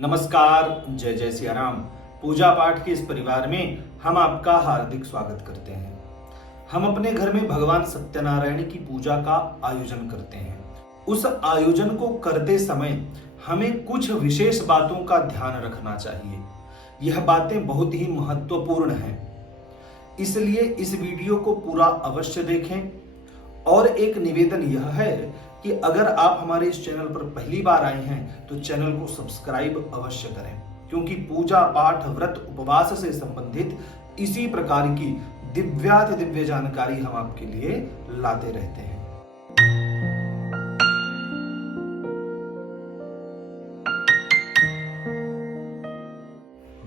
नमस्कार, जय जय सिया राम। पूजा पाठ के इस परिवार में हम आपका हार्दिक स्वागत करते हैं। हम अपने घर में भगवान सत्यनारायण की पूजा का आयोजन करते हैं। उस आयोजन को करते समय हमें कुछ विशेष बातों का ध्यान रखना चाहिए। यह बातें बहुत ही महत्वपूर्ण हैं, इसलिए इस वीडियो को पूरा अवश्य देखें। और एक निवेदन यह है कि अगर आप हमारे इस चैनल पर पहली बार आए हैं तो चैनल को सब्सक्राइब अवश्य करें, क्योंकि पूजा पाठ व्रत उपवास से संबंधित इसी प्रकार की दिव्याति दिव्य जानकारी हम आपके लिए लाते रहते हैं।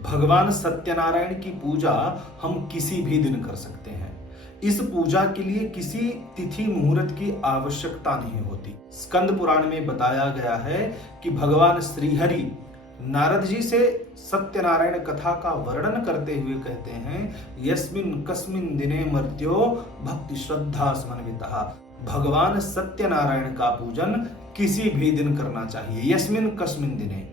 भगवान सत्यनारायण की पूजा हम किसी भी दिन कर सकते हैं। इस पूजा के लिए किसी तिथि मुहूर्त की आवश्यकता नहीं होती। स्कंद पुराण में बताया गया है कि भगवान श्रीहरि नारद जी से सत्यनारायण कथा का वर्णन करते हुए कहते हैं, यस्मिन कस्मिन दिने मर्त्यो भक्ति श्रद्धा समन्वितः। भगवान सत्यनारायण का पूजन किसी भी दिन करना चाहिए। यस्मिन कस्मिन दिने,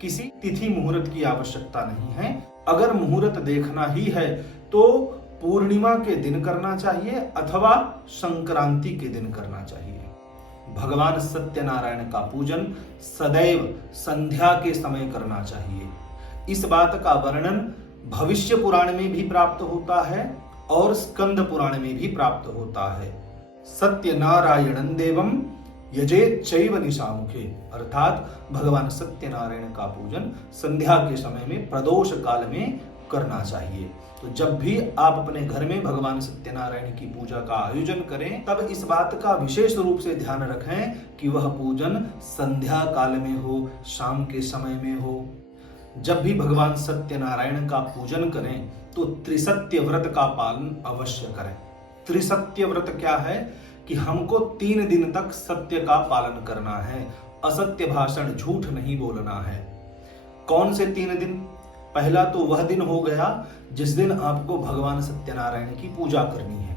किसी तिथि मुहूर्त की आवश्यकता नहीं है। अगर मुहूर्त देखना ही है तो पूर्णिमा के दिन करना चाहिए अथवा संक्रांति के दिन करना चाहिए। भगवान सत्यनारायण का पूजन सदैव संध्या के समय करना चाहिए। इस बात का वर्णन भविष्य पुराण में भी प्राप्त होता है और स्कंद पुराण में भी प्राप्त होता है। सत्यनारायणं देवम यजेत चैव निशामुखे, अर्थात भगवान सत्यनारायण का पूजन संध्या के समय में प्रदोष काल में करना चाहिए। तो जब भी आप अपने घर में भगवान सत्यनारायण की पूजा का आयोजन करें, तब इस बात का विशेष रूप से ध्यान रखें कि वह पूजन संध्या काल में हो, शाम के समय में हो। जब भी भगवान सत्यनारायण का पूजन करें तो त्रिसत्य व्रत का पालन अवश्य करें। त्रिसत्य व्रत क्या है कि हमको 3 दिन तक सत्य का पालन करना है, असत्य भाषण, झूठ नहीं बोलना है। कौन से 3 दिन? पहला तो वह दिन हो गया जिस दिन आपको भगवान सत्यनारायण की पूजा करनी है।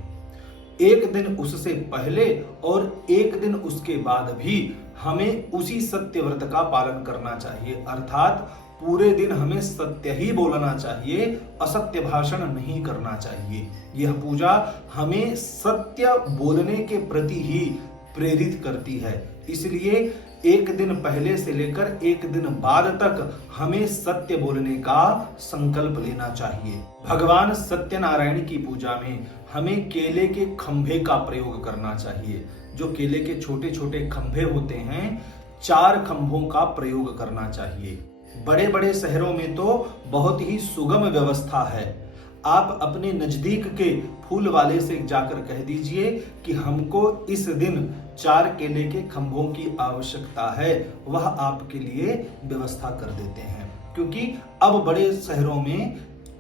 एक दिन उससे पहले और एक दिन उसके बाद भी हमें उसी सत्य व्रत का पालन करना चाहिए, अर्थात पूरे दिन हमें सत्य ही बोलना चाहिए, असत्य भाषण नहीं करना चाहिए। यह पूजा हमें सत्य बोलने के प्रति ही प्रेरित करती है, इसलिए एक दिन पहले से लेकर एक दिन बाद तक हमें सत्य बोलने का संकल्प लेना चाहिए। भगवान सत्यनारायण की पूजा में हमें केले के खंभे का प्रयोग करना चाहिए। जो केले के छोटे छोटे खंभे होते हैं, 4 खंभों का प्रयोग करना चाहिए। बड़े बड़े शहरों में तो बहुत ही सुगम व्यवस्था है। आप अपने नजदीक के फूल वाले से जाकर कह दीजिए कि हमको इस दिन 4 केले के खंभों की आवश्यकता है, वह आपके लिए व्यवस्था कर देते हैं। क्योंकि अब बड़े शहरों में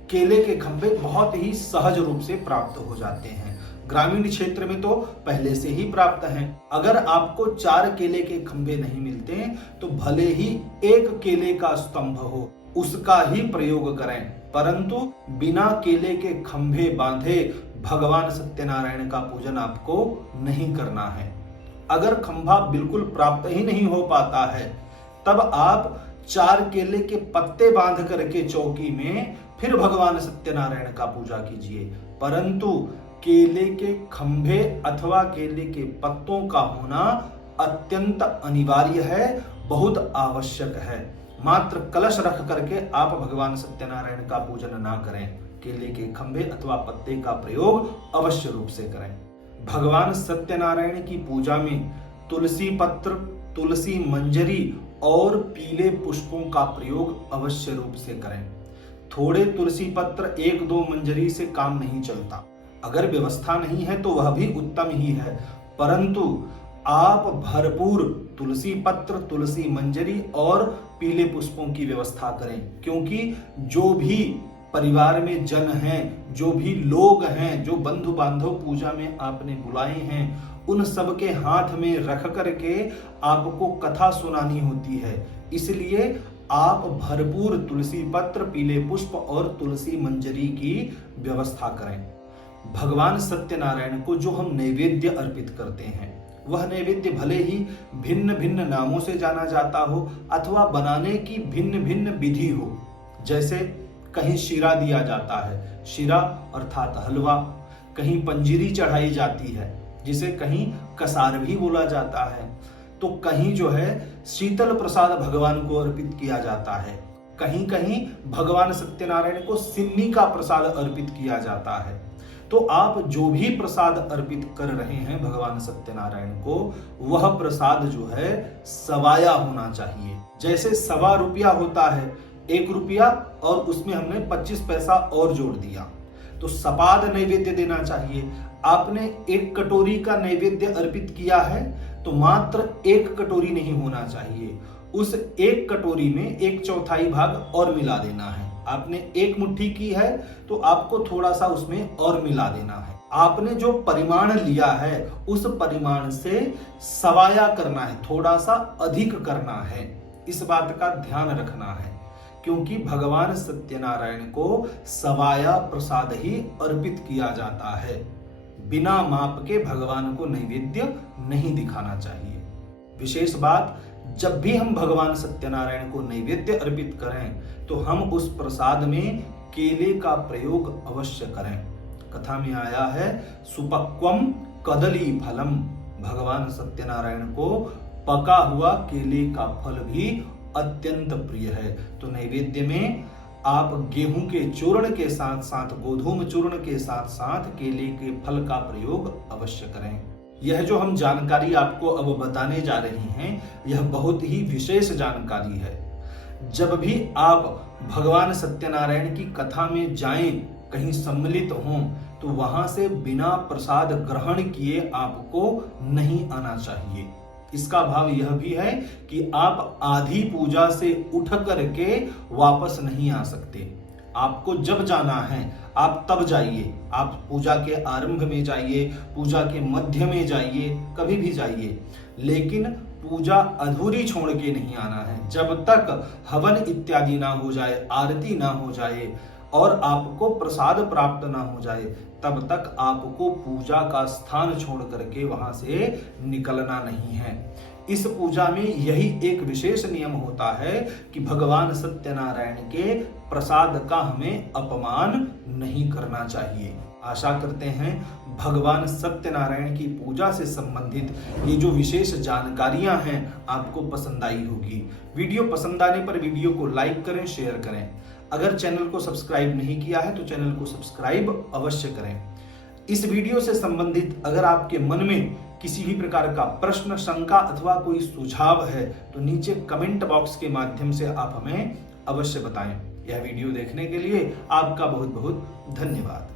केले के खंभे बहुत ही सहज रूप से प्राप्त हो जाते हैं। ग्रामीण क्षेत्र में तो पहले से ही प्राप्त हैं। अगर आपको 4 केले के खंभे नहीं मिलते तो भले ही 1 केले का स्तंभ हो, उसका ही प्रयोग करें, परंतु बिना केले के खंभे बांधे भगवान सत्यनारायण का पूजन आपको नहीं करना है। अगर खंभा बिल्कुल प्राप्त ही नहीं हो पाता है, तब आप 4 केले के पत्ते बांध करके चौकी में फिर भगवान सत्यनारायण का पूजा कीजिए। परंतु केले के खंभे अथवा केले के पत्तों का होना अत्यंत अनिवार्य है, बहुत आवश्यक है। मात्र कलश रख करके आप भगवान सत्यनारायण का पूजन ना करें। केले के खंभे अथवा पत्ते का प्रयोग अवश्य रूप से करें। भगवान सत्यनारायण की पूजा में तुलसी पत्र, तुलसी मंजरी और पीले पुष्पों का प्रयोग अवश्य रूप से करें। थोड़े तुलसी पत्र, 1-2 मंजरी से काम नहीं चलता। अगर व्यवस्था नहीं है तो वह भी उत्तम ही है, परंतु आप भरपूर तुलसी पत्र, तुलसी मंजरी और पीले पुष्पों की व्यवस्था करें। क्योंकि जो भी परिवार में जन हैं, जो भी लोग हैं, जो बंधु बांधव पूजा में आपने बुलाए हैं, उन सब के हाथ में रख करके आपको कथा सुनानी होती है। इसलिए आप भरपूर तुलसी पत्र, पीले पुष्प और तुलसी मंजरी की व्यवस्था करें। भगवान सत्यनारायण को जो हम नैवेद्य अर्पित करते हैं, वह नैवेद्य भले ही भिन्न भिन्न नामों से जाना जाता हो अथवा बनाने की भिन्न भिन्न विधि हो। जैसे कहीं शीरा दिया जाता है, शीरा अर्थात हलवा, कहीं पंजीरी चढ़ाई जाती है जिसे कहीं कसार भी बोला जाता है, तो कहीं जो है शीतल प्रसाद भगवान को अर्पित किया जाता है, कहीं कहीं भगवान सत्यनारायण को सिन्नी का प्रसाद अर्पित किया जाता है। तो आप जो भी प्रसाद अर्पित कर रहे हैं भगवान सत्यनारायण को, वह प्रसाद जो है सवाया होना चाहिए। जैसे ₹1.25 होता है, ₹1 और उसमें हमने 25 पैसा और जोड़ दिया, तो सपाद नैवेद्य देना चाहिए। आपने 1 कटोरी का नैवेद्य अर्पित किया है तो मात्र 1 कटोरी नहीं होना चाहिए, उस 1 कटोरी में 1/4 भाग और मिला देना है। आपने 1 मुट्ठी की है तो आपको थोड़ा सा उसमें और मिला देना है। आपने जो परिमाण लिया है उस परिमाण से सवाया करना है, थोड़ा सा अधिक करना है। इस बात का ध्यान रखना है, क्योंकि भगवान सत्यनारायण को सवाया प्रसाद ही अर्पित किया जाता है। बिना माप के भगवान को नैवेद्य नहीं दिखाना चाहिए। विशेष बात, जब भी हम भगवान सत्यनारायण को नैवेद्य अर्पित करें तो हम उस प्रसाद में केले का प्रयोग अवश्य करें। कथा में आया है, सुपक्वम कदली फलम, भगवान सत्यनारायण को पका हुआ केले का फल भी अत्यंत प्रिय है। तो नैवेद्य में आप गेहूं के चूर्ण के साथ साथ गोधूम चूर्ण के साथ साथ केले के फल का प्रयोग अवश्य करें। यह जो हम जानकारी आपको अब बताने जा रहे हैं, यह बहुत ही विशेष जानकारी है। जब भी आप भगवान सत्यनारायण की कथा में जाएं, कहीं सम्मिलित हों, तो वहां से बिना प्रसाद ग्रहण किए आपको नहीं आना चाहिए। इसका भाव यह भी है कि आप आधी पूजा से उठ करके वापस नहीं आ सकते। आपको जब जाना है आप तब जाइए, आप पूजा के आरंभ में जाइए, पूजा के मध्य में जाइए, कभी भी जाइए, लेकिन पूजा अधूरी छोड़ के नहीं आना है। जब तक हवन इत्यादि ना हो जाए, आरती ना हो जाए और आपको प्रसाद प्राप्त ना हो जाए, तब तक आपको पूजा का स्थान छोड़ करके वहां से निकलना नहीं है। इस पूजा में यही एक विशेष नियम होता है कि भगवान सत्यनारायण के प्रसाद का हमें अपमान नहीं करना चाहिए। आशा करते हैं भगवान सत्यनारायण की पूजा से संबंधित ये जो विशेष जानकारियां हैं आपको पसंद आई होगी। वीडियो पसंद आने पर वीडियो को लाइक करें, शेयर करें। अगर चैनल को सब्सक्राइब नहीं किया है तो चैनल को सब्सक्राइब अवश्य करें। इस वीडियो से संबंधित अगर आपके मन में किसी भी प्रकार का प्रश्न, शंका अथवा कोई सुझाव है तो नीचे कमेंट बॉक्स के माध्यम से आप हमें अवश्य बताएं। यह वीडियो देखने के लिए आपका बहुत बहुत धन्यवाद।